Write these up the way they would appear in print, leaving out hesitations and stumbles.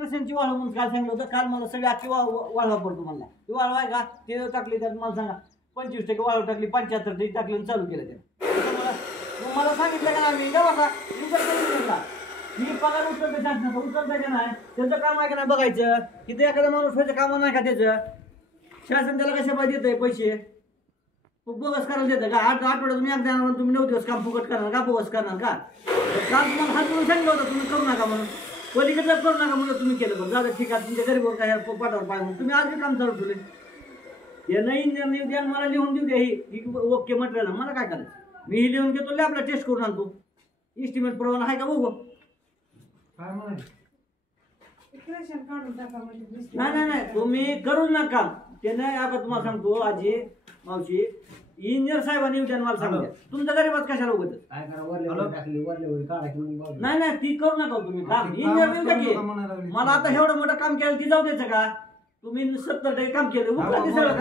कृष्णांची वाळव म्हणून काल सांगितलं होतं. काल मला सगळी अख्खी वाळवा पडतो मला. ती वाळव आहे का ते टाकली त्यात मला सांगा 25% वाळव टाकली 75% टाकली आणि चालू केलं त्याने. मला सांगितलं का आम्ही का बघा ही पगार उचलते शासनाचा उचलता का नाही त्याचं काम आहे का नाही बघायचं. तिथे एखादा माणूस व्हायचं काम नाही का त्याचं. शासन त्याला कशा पाहिजे देतंय पैसे बोगस करायला देतं का. आठवड्यात तुम्ही एकदा येणार तुम्ही 9 दिवस काम फुकट करणार का बोगस करणार का. काम तुम्हाला हात म्हणून सांगितलं होतं तुम्ही करू नका म्हणून. पलीकडलं करू नका म्हणून तुम्ही केलं बरं जाऊ ठीक आहे तुमच्या गरीबवर काय पाठावर पाय म्हणून तुम्ही आज बी काम चालू ठेवले. हे नाही इंजिनियर द्या मला लिहून देऊ द्या ही ओके म्हटलं ना मला काय करायचं. मी ही लिहून घेतो आपला टेस्ट करून आणतो. इस्टिमेट प्रमाणे आहे का बघू. नाही नाही तुम्ही करू नका ते नाही. आता तुम्हाला सांगतो आजी मावशी इंजिनियर साहेबांनी विचार मला सांगू द्या तुमच्या गरीबात कशाला उगत नाही नाही ती करू नका तुम्ही काम. इंजिनियर मला आता एवढं मोठं काम केलं ती जाऊ द्यायचं का. तुम्ही 70% काम केलं उकला ते सगळं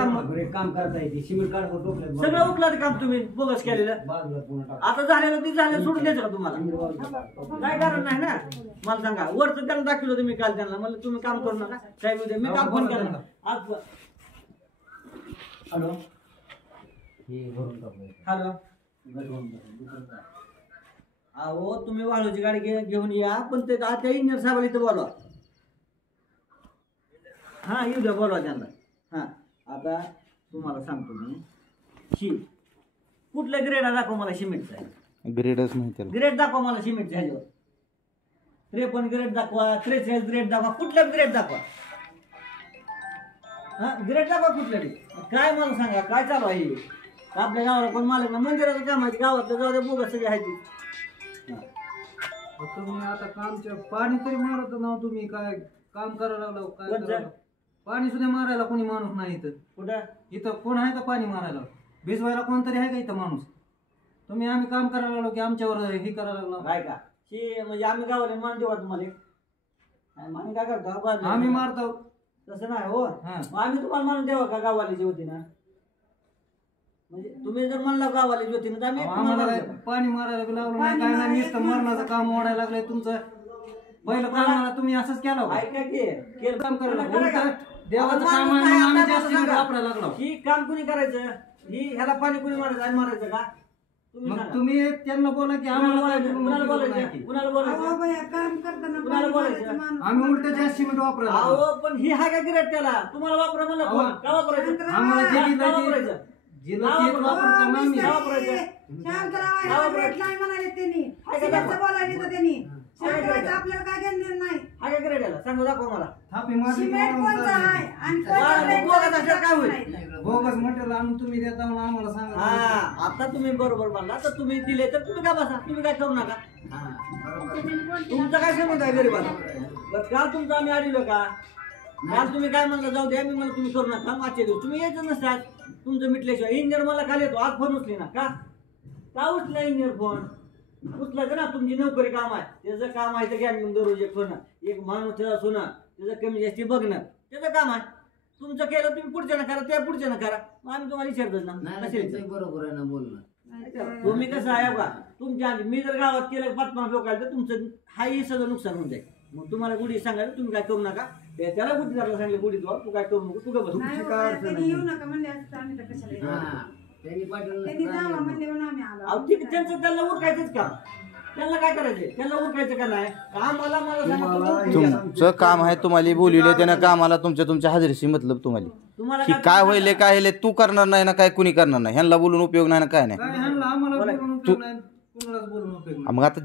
काम करता येते. सिमेंट काढ सगळं उकला ते काम तुम्ही बोगस केलेलं. आता झालेलं ती झालं सोडून द्यायचं का तुम्हाला काय कारण नाही ना. मला सांगा वरचं त्यांना दाखवलं होतं मी काल त्यांना म्हणलं तुम्ही काम करू नका साहेब उद्या मी काम फोन केलं आज. हॅलो हॅलो अहो तुम्ही वाळूची गाडी घेऊन या पण ते त्या इंजिनियर साहेबाला इथं बोलवा. हा येऊ द्या बोलवा त्यांना. हा आता तुम्हाला सांगतो मी ही कुठल्या ग्रेड दाखवा मला सिमेंटचा. ग्रेडच नाही त्याला. ग्रेड दाखवा मला सिमेंटच्या ह्याच्यावर. 53 ग्रेड दाखवा 43 ग्रेड दाखवा कुठल्या ग्रेड दाखवा. हा ग्रेड दाखवा कुठल्या काय मला सांगा काय चालू आहे. आपल्या गावाला पण मालक ना मंदिराचं काम आहे गावातलं जाऊ द्या बोगस सगळी आहे ती. तुम्ही आता कामच्या पाणी तरी मारत ना तुम्ही काय काम करायला लागलो काय पाणी सुद्धा मारायला कोणी माणूस नाही इथं. कुठं इथं कोण आहे का पाणी मारायला भिजवायला कोणतरी आहे का इथं माणूस. तुम्ही आम्ही काम करायला लागलो की आमच्यावर हे करायला लागलो काय का की म्हणजे आम्ही गावाला मान देऊ तुम्हाला मान काय करतो आम्ही मारतो तसं नाही हो. आम्ही तुम्हाला मानून देवा का गावाली होती ना म्हणजे तुम्ही जर म्हणला गावाली होती ना आम्ही आम्हाला पाणी मारायला लावलं नाही काय नाही नुसतं मरणाचं काम ओढायला लागलंय तुमचं. पहिलं कामाला तुम्ही असंच केलं ऐका की काम करायला देवाचं काम आहे आम्ही जास्त वापरायला लागलो. ही काम कुणी करायचं ही ह्याला पाणी कुणी मारायचं आणि मारायचं का. तुम्ही त्यांना बोला की आम्हाला कुणाला बोलायचं कुणाला बोलायचं कुणाला बोलायचं. आम्ही उलट जास्त सिमेंट वापरायला. अहो पण ही हा का गिरेट त्याला तुम्हाला वापरा मला का वापरायचं आम्हाला जे वापरायचं जिला तेच वापरतो ना आम्ही. आपल्याला काय घेणं नाही. हा का गिरेट याला सांगू दाखवा मला. थापी मारली बोगस मटेरियल आणून तुम्ही देता म्हणून आम्हाला सांगा. हा आता तुम्ही बरोबर म्हणला तर तुम्ही दिले तर तुम्ही काय बसा तुम्ही काय करू नका. तुमचं काय संबंध आहे गरीबाला. बरं काल तुमचं आम्ही आलेलो का काल तुम्ही काय म्हणलं जाऊ द्या मी मला तुम्ही करू नका मागचे दिवस तुम्ही यायचं नसतात. तुमचं मिटल्याशिवाय इंजिनियर मला खाली येतो आज फोन उचले ना का उचला इंजिनियर फोन उचलायचं ना तुमची नोकरी काम आहे त्याचं काम आहे तर घ्या मग दररोज एक फोन एक माणूस त्याचा सोना त्याचं कमी जास्ती बघणं त्याचं काम आहे. तुमचं केलं तुम्ही पुढच्या करा त्या पुढच्या करा मग आम्ही तुम्हाला विचारतोच ना. बरोबर आहे ना बोलणं. तुम्ही कसं आहे का तुमच्या मी जर गावात केलं 5-5 लोकांचं तर तुमचं हाही सगळं नुकसान होऊन जाईल. मग तुम्हाला गुढी सांगायला तुम्ही काय करू नका त्याला गुढीदाराला सांगितलं गुढी तू काय करू नको तू काय बस त्यांचं त्याला उरकायचंच काम. त्यांना काय करायचंय त्यांना उरकायचं का नाही आम्हाला मला तुमचं काम आहे तुम्हाला बोलवले त्यानं कामाला तुमच्या हजेरीशी मतलब तुम्हाला की काय होईल काय होईल तू करणार नाही ना काय कुणी करणार नाही ह्यांना बोलून उपयोग नाही ना काय नाही. आम्हाला बोलून उपयोग नाही कुणालाच बोलून उपयोग नाही. मग आता